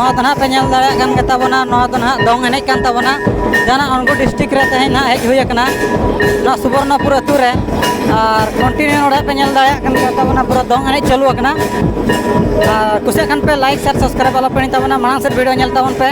नवा तो ना पे नेल दाड़ा कान के ताबोना नवा तो ना दोंग एनेज कान ताबोना जाना अनगुड़ डिस्ट्रिक्ट रे तहे ना हेज हुई कना ना सुवर्णपुर अतु रे और कंटिन्यू नोड़े पे नेल दाड़ा कान के ताबोना पूरा दोंग एनेज चालू कना और कुछ खान पे लाइक शेयर सब्सक्राइब वाला पे ताबोना मांग से वीडियो नेल ताबोन पे